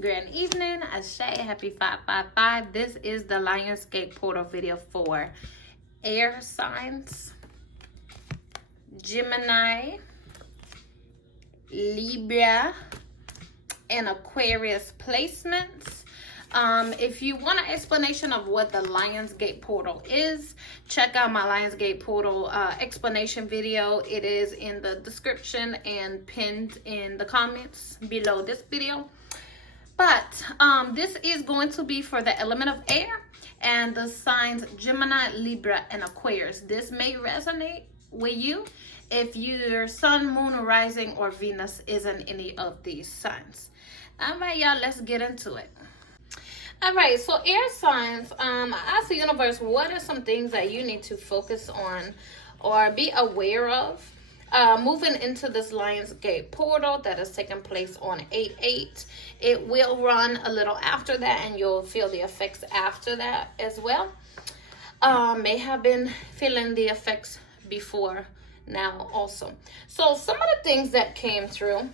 Grand evening, Ashe, happy 555. This is the Lionsgate portal video for air signs, Gemini, Libra, and Aquarius placements. If you want an explanation of what the Lionsgate portal is, check out my Lionsgate portal explanation video. It is in the description and pinned in the comments below this video. But this is going to be for the element of air and the signs Gemini, Libra, and Aquarius. This may resonate with you if your sun, moon, rising, or Venus is in any of these signs. All right, y'all, let's get into it. All right, so air signs, I ask the universe, what are some things that you need to focus on or be aware of? Moving into this Lionsgate portal that is taking place on 8/8. It will run a little after that, and you'll feel the effects after that as well. May have been feeling the effects before now also. So some of the things that came through,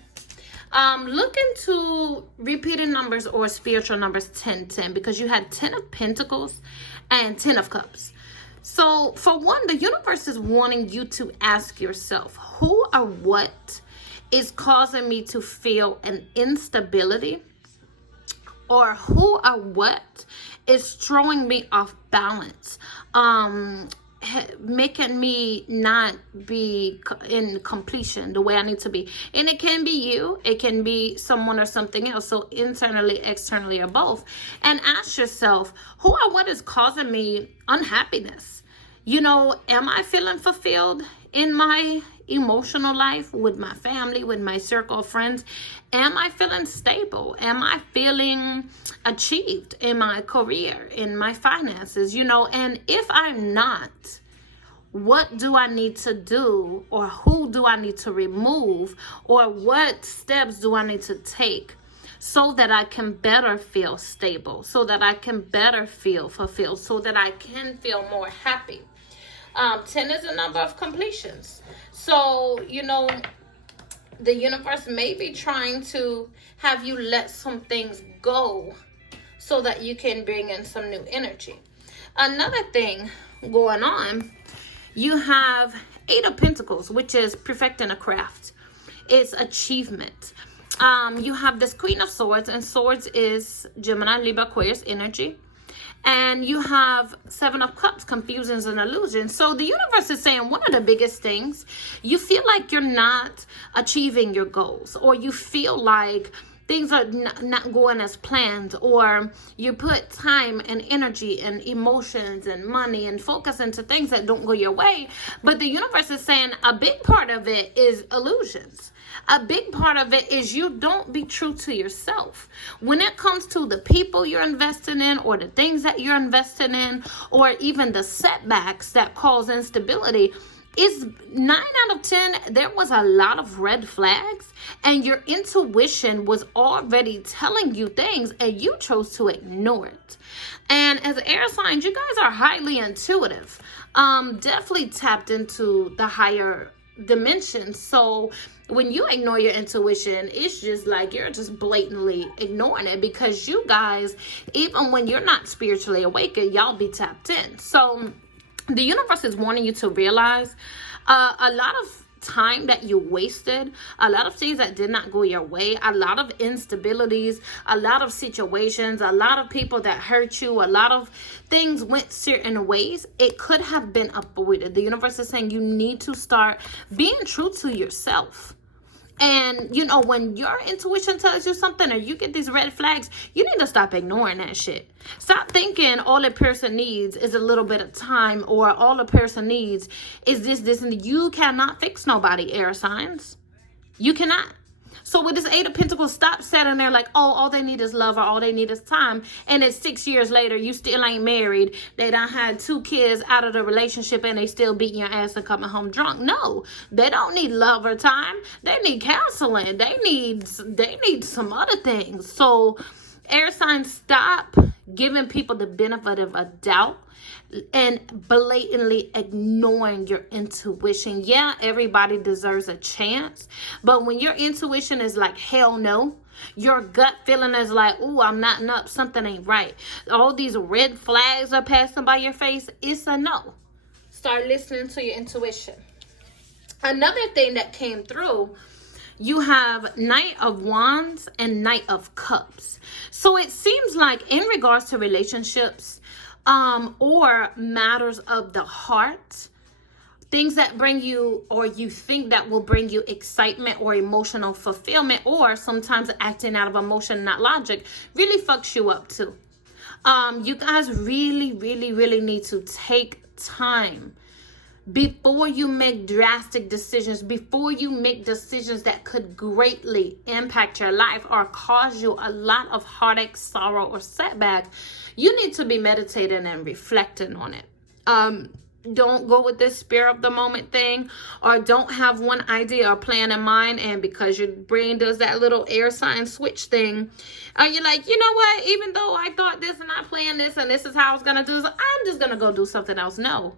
look into repeating numbers or spiritual numbers 10-10, because you had 10 of Pentacles and 10 of Cups. So for one, the universe is wanting you to ask yourself, who or what is causing me to feel an instability? Or who or what is throwing me off balance? Making me not be in completion the way I need to be. And it can be you, it can be someone or something else. So internally, externally, or both. And ask yourself, who or what is causing me unhappiness? You know, am I feeling fulfilled in my emotional life, with my family, with my circle of friends? Am I feeling stable? Am I feeling achieved in my career, in my finances? You know, and if I'm not, what do I need to do, or who do I need to remove, or what steps do I need to take so that I can better feel stable, so that I can better feel fulfilled, so that I can feel more happy? 10 is a number of completions. So, you know, the universe may be trying to have you let some things go so that you can bring in some new energy. Another thing going on, you have 8 of Pentacles, which is perfecting a craft. It's achievement. You have this Queen of Swords, and Swords is Gemini, Libra, Aquarius energy. And you have 7 of Cups, confusions and illusions. So the universe is saying one of the biggest things, you feel like you're not achieving your goals, or you feel like things are not going as planned, or you put time and energy and emotions and money and focus into things that don't go your way. But the universe is saying a big part of it is illusions. A big part of it is you don't be true to yourself. When it comes to the people you're investing in, or the things that you're investing in, or even the setbacks that cause instability, it's 9 out of 10, there was a lot of red flags, and your intuition was already telling you things, and you chose to ignore it. And as air signs, you guys are highly intuitive. Definitely tapped into the higher dimensions. So when you ignore your intuition, it's just like you're just blatantly ignoring it, because you guys, even when you're not spiritually awakened, y'all be tapped in. So the universe is wanting you to realize a lot of time that you wasted, a lot of things that did not go your way, a lot of instabilities, a lot of situations, a lot of people that hurt you, a lot of things went certain ways. It could have been avoided. The universe is saying you need to start being true to yourself. And, you know, when your intuition tells you something, or you get these red flags, you need to stop ignoring that shit. Stop thinking all a person needs is a little bit of time, or all a person needs is this, and you cannot fix nobody, air signs. You cannot. So with this 8 of Pentacles, stop sitting there like, oh, all they need is love, or all they need is time. And it's 6 years later, you still ain't married. They done had 2 kids out of the relationship, and they still beating your ass and coming home drunk. No, they don't need love or time. They need counseling. They need some other things. So air signs, stop giving people the benefit of a doubt, and blatantly ignoring your intuition. Yeah, everybody deserves a chance, but when your intuition is like, hell no, your gut feeling is like, oh, I'm not up, something ain't right, all these red flags are passing by your face, it's a no. Start listening to your intuition. Another thing that came through, you have Knight of Wands and Knight of Cups. So it seems like in regards to relationships, or matters of the heart, things that bring you, or you think that will bring you excitement or emotional fulfillment, or sometimes acting out of emotion, not logic, really fucks you up too. You guys really, really, really need to take time before you make drastic decisions, before you make decisions that could greatly impact your life or cause you a lot of heartache, sorrow, or setback. You need to be meditating and reflecting on it. Don't go with this spur of the moment thing, or don't have one idea or plan in mind, and because your brain does that little air sign switch thing, you're like, you know what, even though I thought this and I planned this and this is how I was gonna do this, I'm just gonna go do something else. No,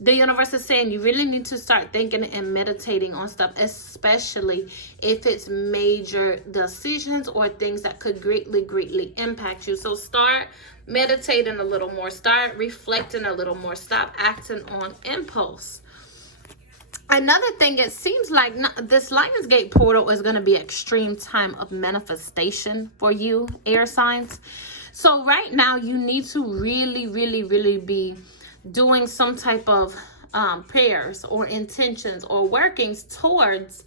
the universe is saying you really need to start thinking and meditating on stuff, especially if it's major decisions or things that could greatly, greatly impact you. So start meditating a little more, start reflecting a little more, stop acting on impulse. Another thing, it seems like this Lionsgate portal is going to be extreme time of manifestation for you, air signs. So right now you need to really, really, really be doing some type of prayers or intentions or workings towards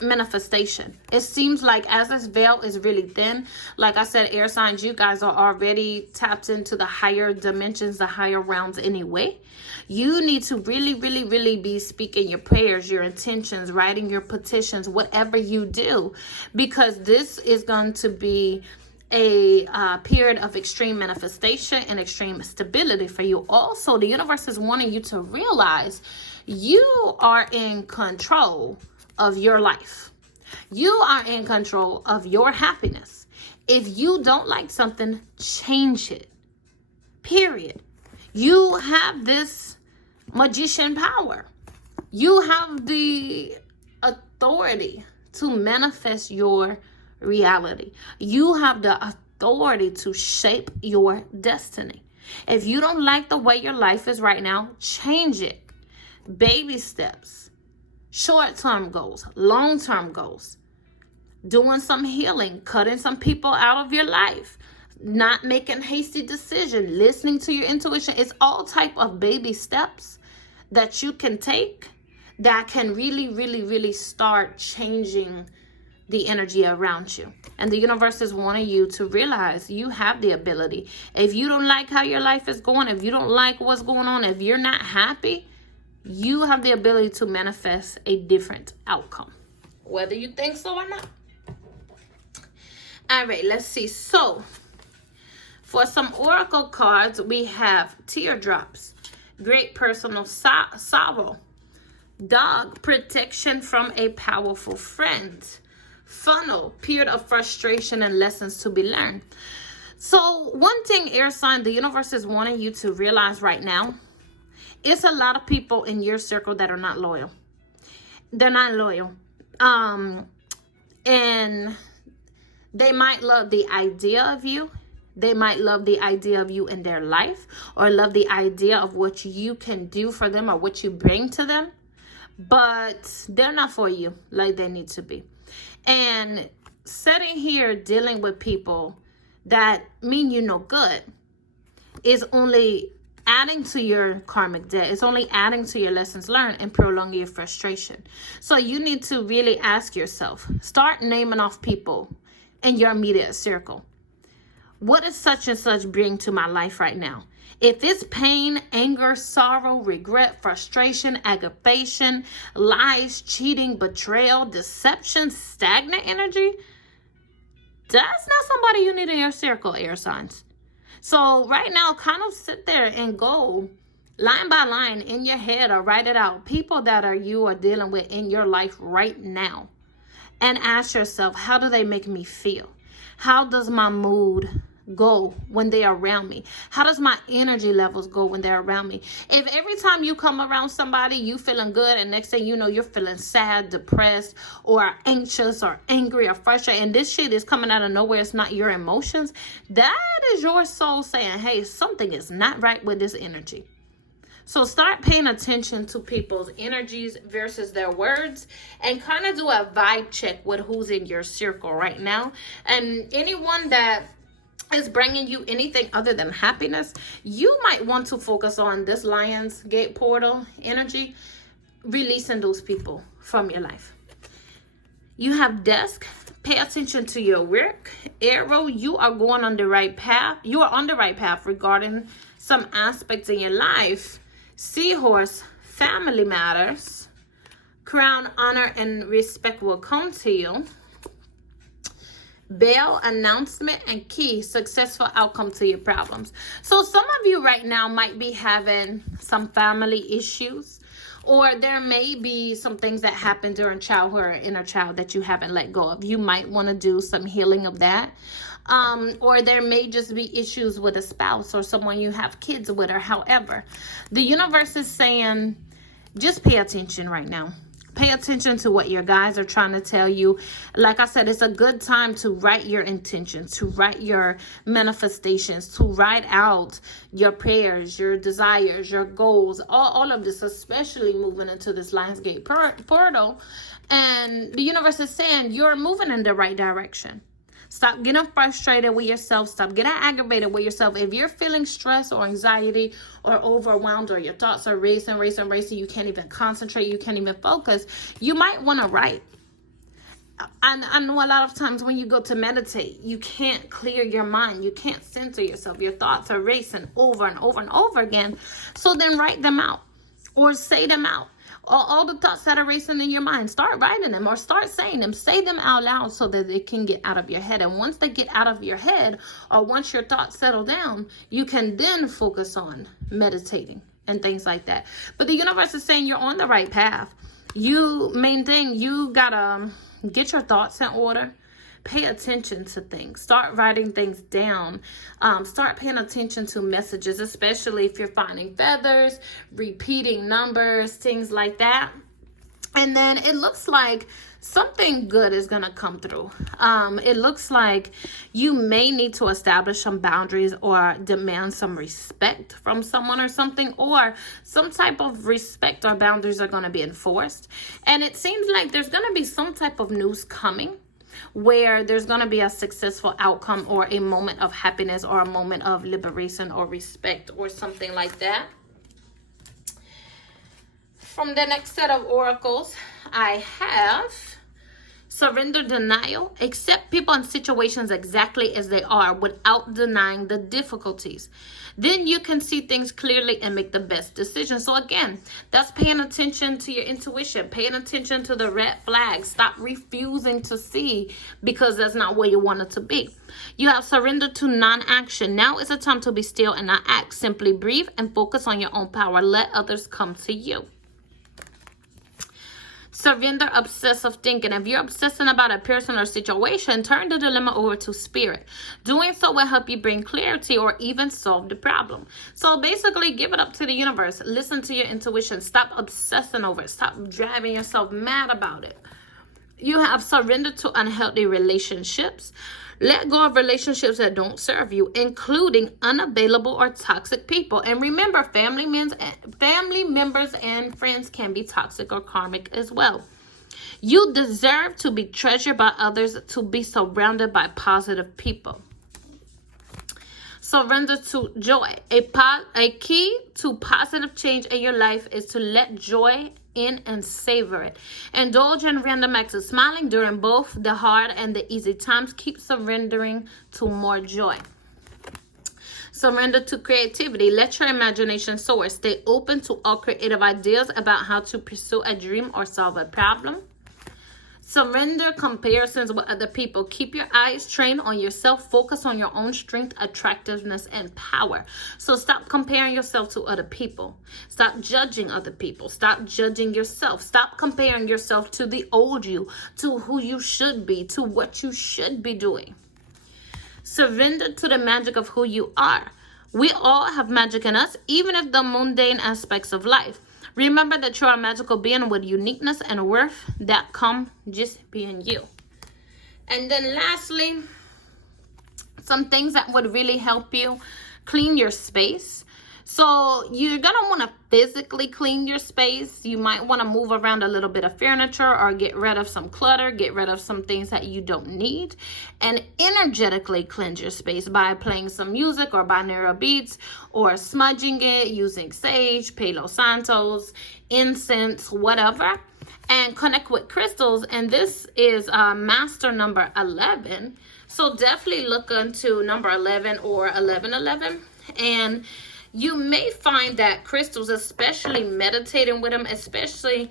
manifestation. It seems like as this veil is really thin, like I said, air signs, you guys are already tapped into the higher dimensions, the higher realms anyway. You need to really, really, really be speaking your prayers, your intentions, writing your petitions, whatever you do, because this is going to be a period of extreme manifestation and extreme stability for you. Also, the universe is wanting you to realize you are in control of your life. You are in control of your happiness. If you don't like something, change it. Period. You have this magician power. You have the authority to manifest your reality. You have the authority to shape your destiny. If you don't like the way your life is right now, change it. Baby steps, short-term goals, long-term goals, doing some healing, cutting some people out of your life, not making hasty decisions, listening to your intuition. It's all type of baby steps that you can take that can really, really, really start changing the energy around you. And the universe is wanting you to realize you have the ability. If you don't like how your life is going, if you don't like what's going on, if you're not happy, you have the ability to manifest a different outcome, whether you think so or not. All right, let's see. So for some oracle cards, we have teardrops, great personal sorrow, dog, protection from a powerful friend, funnel, period of frustration and lessons to be learned. So one thing, air sign, the universe is wanting you to realize right now, it's a lot of people in your circle that are not loyal. They're not loyal. And they might love the idea of you. They might love the idea of you in their life, or love the idea of what you can do for them or what you bring to them. But they're not for you like they need to be. And sitting here dealing with people that mean you no good is only adding to your karmic debt. It's only adding to your lessons learned and prolonging your frustration. So you need to really ask yourself, start naming off people in your immediate circle. What does such and such bring to my life right now? If it's pain, anger, sorrow, regret, frustration, aggravation, lies, cheating, betrayal, deception, stagnant energy, that's not somebody you need in your circle, air signs. So right now, kind of sit there and go line by line in your head, or write it out. People that you are dealing with in your life right now. And ask yourself, how do they make me feel? How does my mood go when they're around me? How does my energy levels go when they're around me? If every time you come around somebody you feeling good, and next thing you know you're feeling sad, depressed, or anxious, or angry, or frustrated, and this shit is coming out of nowhere, it's not your emotions, that is your soul saying, hey, something is not right with this energy. So start paying attention to people's energies versus their words, and kind of do a vibe check with who's in your circle right now. And anyone that is bringing you anything other than happiness, you might want to focus on this Lion's Gate portal energy, releasing those people from your life. You have Desk. Pay attention to your work. Arrow, you are going on the right path. You are on the right path regarding some aspects in your life. Seahorse, family matters. Crown, honor and respect will come to you. Bell, announcement, and Key, successful outcome to your problems. So some of you right now might be having some family issues, or there may be some things that happened during childhood or inner child that you haven't let go of. You might want to do some healing of that. Or there may just be issues with a spouse or someone you have kids with, or however. The universe is saying, just pay attention right now. Pay attention to what your guides are trying to tell you. Like I said, it's a good time to write your intentions, to write your manifestations, to write out your prayers, your desires, your goals, all of this, especially moving into this Lionsgate portal. And the universe is saying you're moving in the right direction. Stop getting frustrated with yourself. Stop getting aggravated with yourself. If you're feeling stress or anxiety or overwhelmed, or your thoughts are racing, you can't even concentrate, you can't even focus, you might want to write. I know a lot of times when you go to meditate, you can't clear your mind. You can't center yourself. Your thoughts are racing over and over and over again. So then write them out or say them out. All the thoughts that are racing in your mind, start writing them or start saying them. Say them out loud so that they can get out of your head. And once they get out of your head, or once your thoughts settle down, you can then focus on meditating and things like that. But the universe is saying you're on the right path. Main thing, you gotta get your thoughts in order. Pay attention to things. Start writing things down. Start paying attention to messages, especially if you're finding feathers, repeating numbers, things like that. And then it looks like something good is going to come through. It looks like you may need to establish some boundaries or demand some respect from someone or something, or some type of respect or boundaries are going to be enforced. And it seems like there's going to be some type of news coming where there's going to be a successful outcome, or a moment of happiness, or a moment of liberation or respect, or something like that. From the next set of oracles, I have surrender, denial. Accept people and situations exactly as they are without denying the difficulties. Then you can see things clearly and make the best decision. So again, that's paying attention to your intuition, paying attention to the red flags. Stop refusing to see because that's not where you want it to be. You have surrender to non-action. Now is the time to be still and not act. Simply breathe and focus on your own power. Let others come to you. Surrender obsessive thinking. If you're obsessing about a person or situation, turn the dilemma over to spirit. Doing so will help you bring clarity or even solve the problem. So basically, give it up to the universe. Listen to your intuition. Stop obsessing over it. Stop driving yourself mad about it. You have surrendered to unhealthy relationships. Let go of relationships that don't serve you, including unavailable or toxic people. And remember, family members and friends can be toxic or karmic as well. You deserve to be treasured by others, to be surrounded by positive people. Surrender to joy. A key to positive change in your life is to let joy in and savor it. Indulge in random acts of smiling during both the hard and the easy times. Keep surrendering to more joy. Surrender to creativity. Let your imagination soar. Stay open to all creative ideas about how to pursue a dream or solve a problem. Surrender comparisons with other people. Keep your eyes trained on yourself. Focus on your own strength, attractiveness, and power. So stop comparing yourself to other people. Stop judging other people. Stop judging yourself. Stop comparing yourself to the old you, to who you should be, to what you should be doing. Surrender to the magic of who you are. We all have magic in us, even if the mundane aspects of life. Remember that you're a magical being with uniqueness and worth that come just being you. And then lastly, some things that would really help you: clean your space. So you're going to want to physically clean your space. You might want to move around a little bit of furniture or get rid of some clutter, get rid of some things that you don't need, and energetically cleanse your space by playing some music or binaural beats or smudging it using sage, Palo Santos, incense, whatever, and connect with crystals. And this is master number 11. So definitely look into number 11 or 1111. And you may find that crystals, especially meditating with them, especially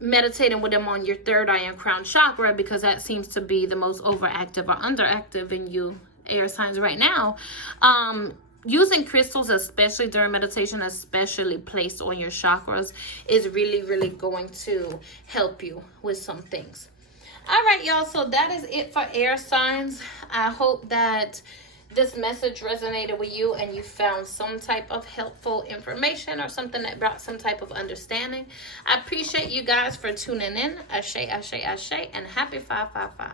meditating with them on your third eye and crown chakra, because that seems to be the most overactive or underactive in you air signs right now. Using crystals, especially during meditation, especially placed on your chakras, is really, really going to help you with some things. All right, y'all. So that is it for air signs. I hope that this message resonated with you and you found some type of helpful information or something that brought some type of understanding. I appreciate you guys for tuning in. Ashe, ashe, ashe, and happy 555.